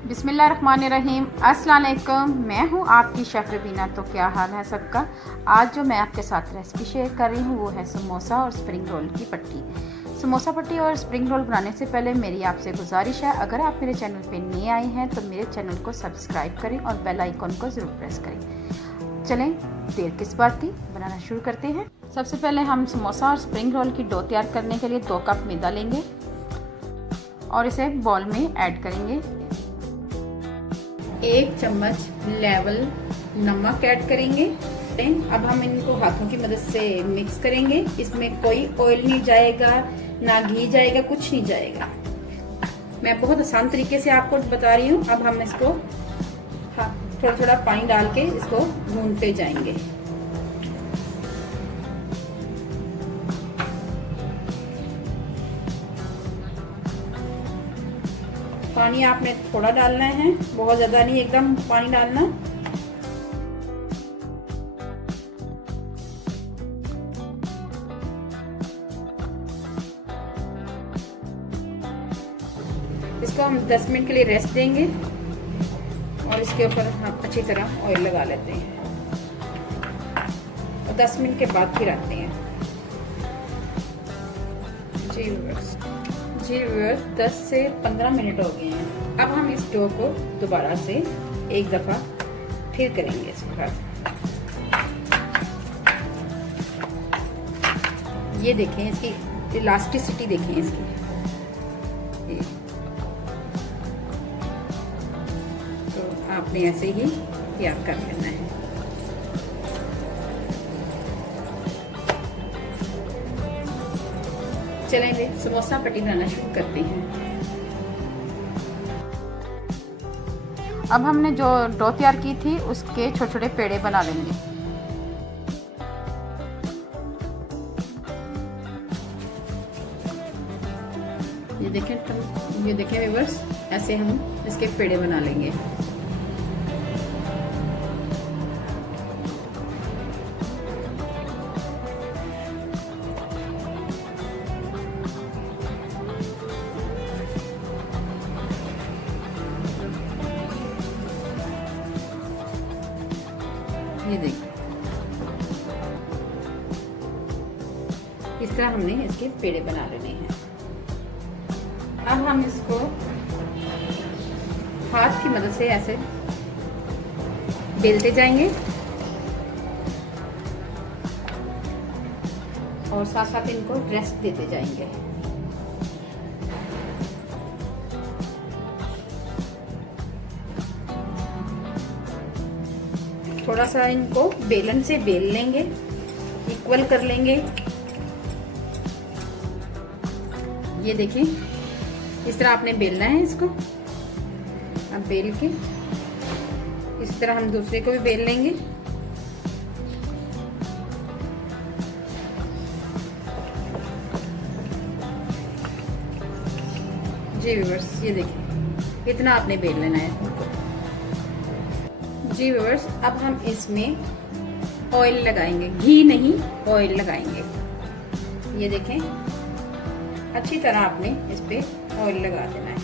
बिस्मिल्लाहिर्रहमानिर्रहीम। अस्सलाम वालेकुम। मैं हूं आपकी शेफ़ रबीना। तो क्या हाल है सबका। आज जो मैं आपके साथ रेसिपी शेयर कर रही हूं वो है समोसा और स्प्रिंग रोल की पट्टी। समोसा पट्टी और स्प्रिंग रोल बनाने से पहले मेरी आपसे गुजारिश है, अगर आप मेरे चैनल पे नए आए हैं तो मेरे चैनल को सब्सक्राइब करें और बेल आइकन को ज़रूर प्रेस करें। चलें देर किस बात की, बनाना शुरू करते हैं। सबसे पहले हम समोसा और स्प्रिंग रोल की डो तैयार करने के लिए 2 कप मैदा लेंगे और इसे बॉल में ऐड करेंगे। 1 चम्मच लेवल नमक ऐड करेंगे। अब हम इनको हाथों की मदद से मिक्स करेंगे। इसमें कोई ऑयल नहीं जाएगा, ना घी जाएगा, कुछ नहीं जाएगा। मैं बहुत आसान तरीके से आपको बता रही हूँ। अब हम इसको थोड़ा थोड़ा पानी डाल के इसको भूनते जाएंगे। पानी आपने थोड़ा डालना है, बहुत ज्यादा नहीं, एकदम पानी डालना। इसको हम 10 मिनट के लिए रेस्ट देंगे और इसके ऊपर हम अच्छी तरह ऑयल लगा लेते हैं और 10 मिनट के बाद फिर आते हैं। जी व्यूअर्स 10 से 15 मिनट हो गए हैं। अब हम इस डो को दोबारा से एक दफ़ा फिर करेंगे इसके बाद। ये देखें इसकी इलास्टिसिटी, देखें इसकी। तो आपने ऐसे ही तैयार कर लेना है। चलेंगे समोसा पट्टी बनाना शुरू करते हैं। अब हमने जो डो तैयार की थी उसके छोटे छोटे पेड़े बना लेंगे। ये देखें व्यूअर्स, ऐसे हम इसके पेड़े बना लेंगे। ये देखिए इस तरह हमने इसके पेड़े बना लेने हैं। अब हम इसको हाथ की मदद से ऐसे बेलते जाएंगे और साथ साथ इनको रेस्ट देते जाएंगे। थोड़ा सा इनको बेलन से बेल लेंगे, इक्वल कर लेंगे। ये देखिए इस तरह आपने बेलना है इसको। अब बेल के इस तरह हम दूसरे को भी बेल लेंगे। जी व्यूअर्स ये देखिए इतना आपने बेल लेना है। जी व्यूअर्स अब हम इसमें ऑयल लगाएंगे, घी नहीं ऑयल लगाएंगे। ये देखें अच्छी तरह आपने इस पे ऑयल लगा देना है।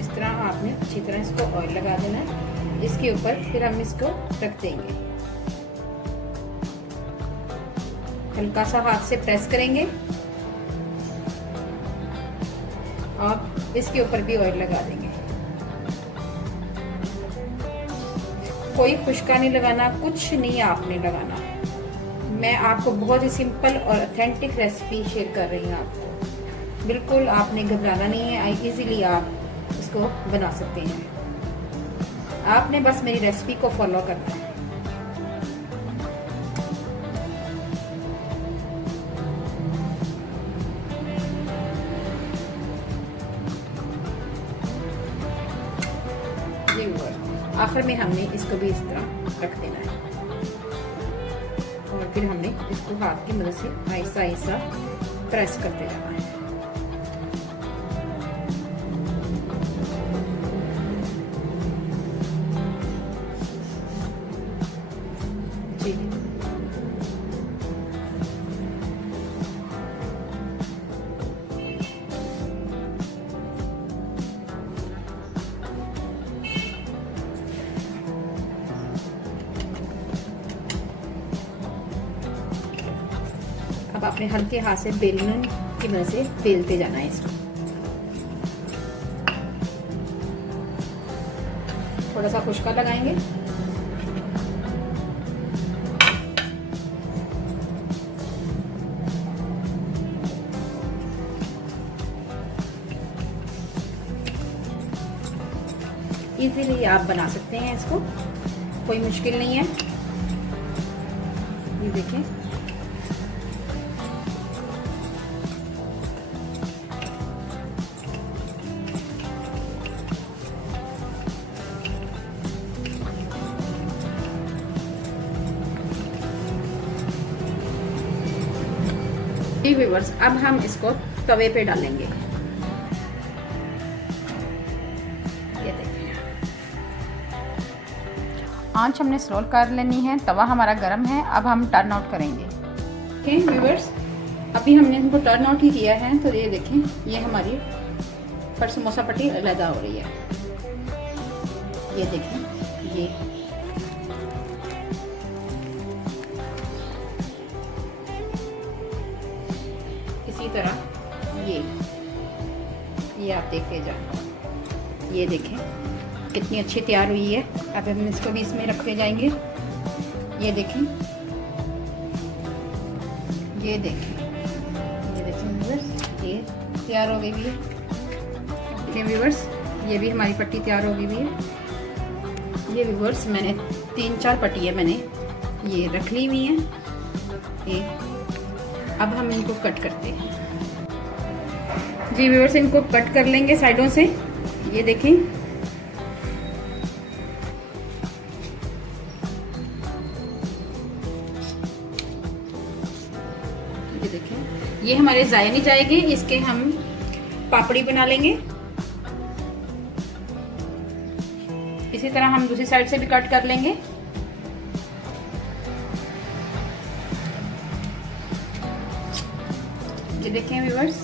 इस तरह आपने अच्छी तरह इसको ऑयल लगा देना है। इसके ऊपर फिर हम इसको रख देंगे। हल्का सा हाथ से प्रेस करेंगे और इसके ऊपर भी ऑयल लगा देंगे। कोई खुशका नहीं लगाना, कुछ नहीं आपने लगाना। मैं आपको बहुत ही सिंपल और ऑथेंटिक रेसिपी शेयर कर रही हूँ। आपको बिल्कुल आपने घबराना नहीं है, इजीली आप इसको बना सकते हैं। आपने बस मेरी रेसिपी को फॉलो करना है। आखिर में हमने इसको भी इस तरह रख देना है और फिर हमने इसको हाथ की मदद से आहिस्ता आहिस्ता प्रेस करते जाना है। जी आपने हल्के हाथ से बेलन की मदद से बेलते जाना है इसको। थोड़ा सा खुशका लगाएंगे। इजीली आप बना सकते हैं इसको, कोई मुश्किल नहीं है। ये देखें, व्यूअर्स अब हम इसको तवे पे डालेंगे। ये देखिए, आंच हमने स्लो कर लेनी है। तवा हमारा गर्म है। अब हम टर्न आउट करेंगे। ओके व्यूअर्स, अभी हमने इनको टर्न आउट ही किया है, तो ये देखें, ये हमारी पर समोसा पट्टी अलग हो रही है। ये देखें, ये इसी तरह ये आप देखते जाओ। ये देखें कितनी अच्छी तैयार हुई है। अब हम इसको भी इसमें रखते जाएंगे। ये देखें, ये देखें, ये देखें व्यूअर्स, ये तैयार हो गई भी है। ओके व्यूअर्स, ये भी हमारी पट्टी तैयार हो गई भी है। ये व्यूअर्स मैंने 3-4 पट्टियाँ मैंने ये रख ली हुई हैं। ये अब हम इनको कट करते हैं। जी व्यूअर्स, इनको कट कर लेंगे साइडों से। ये देखें, ये देखें, ये हमारे ज़ाया नहीं जाएंगे। इसके हम पापड़ी बना लेंगे। इसी तरह हम दूसरी साइड से भी कट कर लेंगे। ये देखें व्यूअर्स,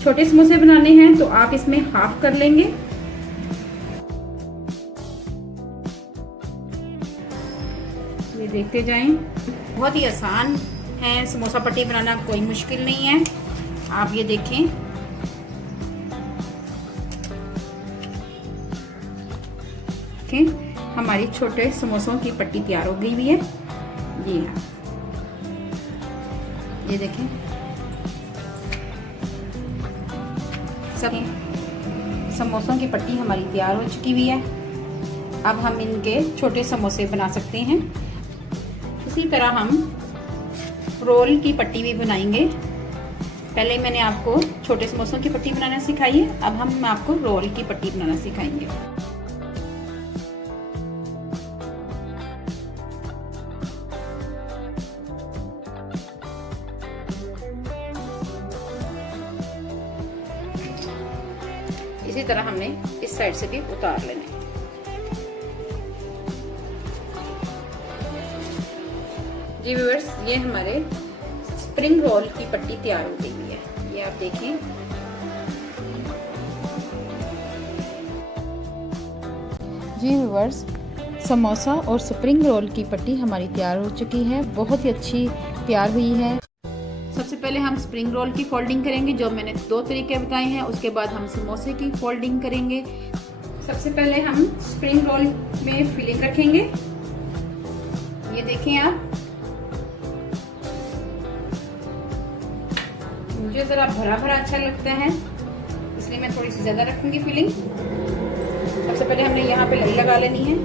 छोटे समोसे बनाने हैं तो आप इसमें हाफ कर लेंगे। ये देखते जाएं, बहुत ही आसान है समोसा पट्टी बनाना, कोई मुश्किल नहीं है। आप ये देखें, हमारी छोटे समोसों की पट्टी तैयार हो गई हुई है। ये देखें, सब समोसों की पट्टी हमारी तैयार हो चुकी हुई है। अब हम इनके छोटे समोसे बना सकते हैं। इसी तरह हम रोल की पट्टी भी बनाएंगे। पहले मैंने आपको छोटे समोसों की पट्टी बनाना सिखाई है, अब हम आपको रोल की पट्टी बनाना सिखाएंगे। इसी तरह हमने इस साइड से भी उतार लेना है। जी व्यूअर्स, ये हमारे स्प्रिंग रोल की पट्टी तैयार हो गई है। ये आप देखें, जी व्यूअर्स, समोसा और स्प्रिंग रोल की पट्टी हमारी तैयार हो चुकी है। बहुत ही अच्छी तैयार हुई है। सबसे पहले हम स्प्रिंग रोल की फोल्डिंग करेंगे, जो मैंने 2 तरीके बताए हैं। उसके बाद हम समोसे की फोल्डिंग करेंगे। सबसे पहले हम स्प्रिंग रोल में फिलिंग रखेंगे। ये देखें आप, मुझे ज़रा भरा भरा अच्छा लगता है, इसलिए मैं थोड़ी सी ज़्यादा रखूंगी फिलिंग। सबसे पहले हमने यहाँ पे लाई लगा लेनी है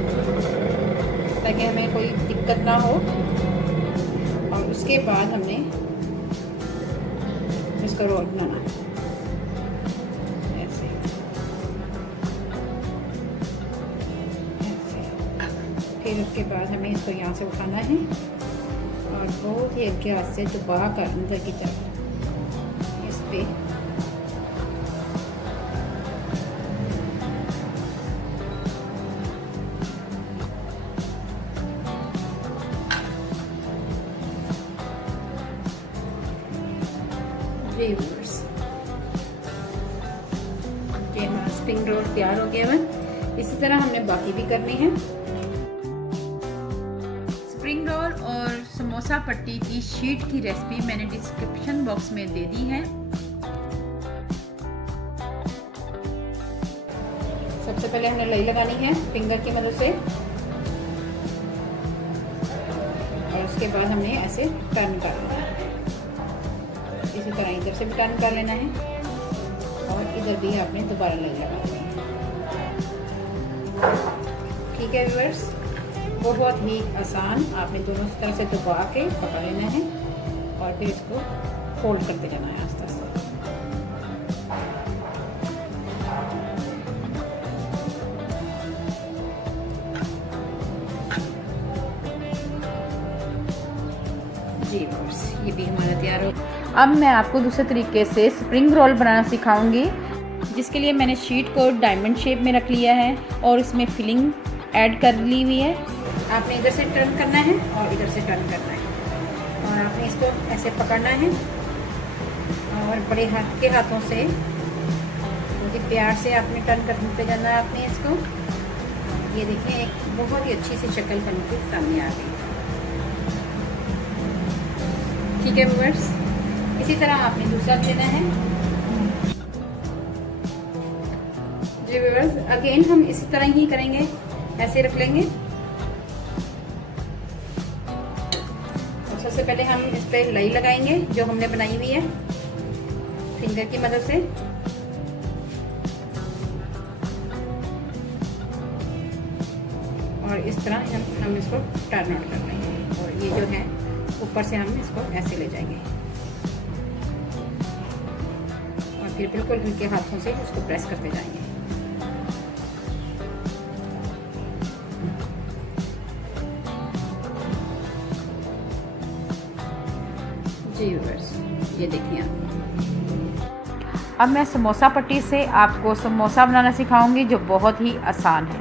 ताकि हमें कोई दिक्कत ना हो, और उसके बाद हमने इसका रोल बनाना है ऐसे। फिर उसके बाद हमें इसको यहाँ से उठाना है और बहुत ही हल्के हाथ से दबा कर अंदर की तरफ इस पे ये हमारा स्प्रिंग रोल तैयार हो गया है। इसी तरह हमने बाकी भी करने हैं। स्प्रिंग रोल और समोसा पट्टी की शीट की रेसिपी मैंने डिस्क्रिप्शन बॉक्स में दे दी है। सबसे पहले हमने लई लगानी है फिंगर की मदद से और उसके बाद हमने ऐसे टर्न कर लेना है। इसी तरह इधर से भी टर्न कर लेना है और इधर भी आपने दोबारा लई लगानी है। ठीक है व्यूअर्स, बहुत ही आसान, आपने दोनों तरफ से दबा के पकड़ लेना है और फिर इसको फोल्ड करते जाना है आस्ते आस्ते। जी व्यूअर्स, ये भी हमारा तैयार हो। अब मैं आपको दूसरे तरीके से स्प्रिंग रोल बनाना सिखाऊंगी, जिसके लिए मैंने शीट को डायमंड शेप में रख लिया है और इसमें फिलिंग ऐड कर ली हुई है। आपने इधर से टर्न करना है और इधर से टर्न करना है और आपने इसको ऐसे पकड़ना है और बड़े हाथ के हाथों से बहुत ही प्यार से आपने टर्न करते जाना है। आपने इसको, ये देखिए, एक बहुत ही अच्छी सी शक्ल बन के सामने आ गई। ठीक है व्यूअर्स, इसी तरह आपने दूसरा लेना है। जी व्यूअर्स, अगेन हम इसी तरह ही करेंगे, ऐसे रख लेंगे। सबसे पहले हम इस पे लई लगाएंगे जो हमने बनाई हुई है फिंगर की मदद से। और इस तरह हम इसको टर्न आउट कर लेंगे और ये जो है ऊपर से हम इसको ऐसे ले जाएंगे और फिर बिल्कुल हल्के हाथों से इसको प्रेस करते जाएंगे। जी व्यूअर्स, ये देखिए अब मैं समोसा पट्टी से आपको समोसा बनाना सिखाऊंगी जो बहुत ही आसान है।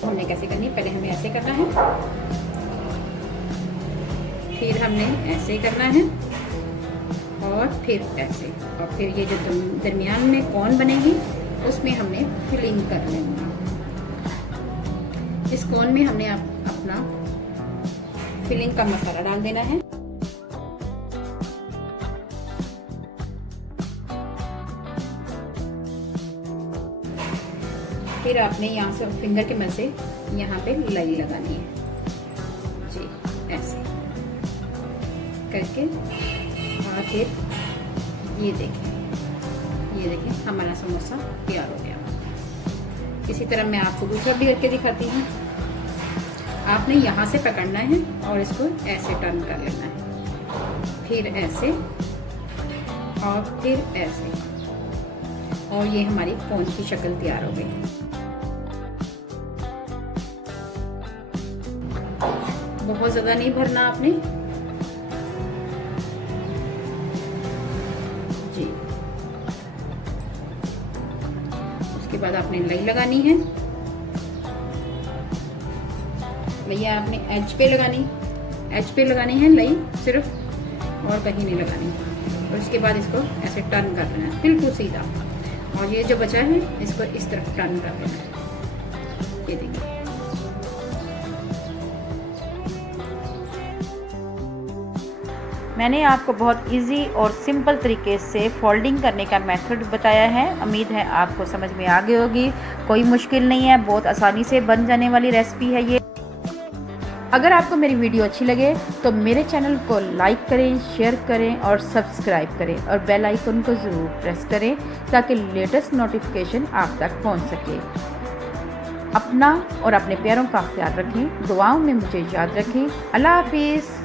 हमने कैसे करनी है, पहले हमें ऐसे करना है, फिर हमने ऐसे करना है और फिर ऐसे, और फिर ये जो दरमियान में कौन बनेगी उसमें हमने फिलिंग कर लेना। इस कौन में हमने अपना फिलिंग का मसाला डाल देना है। फिर आपने यहाँ से फिंगर की मदद से यहाँ पे लई लगानी है। जी, ऐसे करके और फिर ये देखिए हमारा समोसा तैयार हो गया। इसी तरह मैं आपको दूसरा भी करके दिखाती हूँ। आपने यहाँ से पकड़ना है और इसको ऐसे टर्न कर लेना है, फिर ऐसे और फिर ऐसे, और ये हमारी कोन की शक्ल तैयार हो गई। बहुत ज़्यादा नहीं भरना आपने। जी, उसके बाद आपने लई लगानी है। लई आपने एज पे लगानी है लई सिर्फ, और कहीं नहीं लगानी। और उसके बाद इसको ऐसे टर्न कर देना है बिल्कुल सीधा, और ये जो बचा है इसको इस तरफ टर्न कर देना है। ये देखिए, मैंने आपको बहुत इजी और सिंपल तरीके से फोल्डिंग करने का मेथड बताया है। उम्मीद है आपको समझ में आ गई होगी। कोई मुश्किल नहीं है, बहुत आसानी से बन जाने वाली रेसिपी है ये। अगर आपको मेरी वीडियो अच्छी लगे तो मेरे चैनल को लाइक करें, शेयर करें और सब्सक्राइब करें और बेल आइकन को ज़रूर प्रेस करें ताकि लेटेस्ट नोटिफिकेशन आप तक पहुंच सके। अपना और अपने प्यारों का ख्याल रखें, दुआओं में मुझे याद रखें। अल्लाह हाफिज़।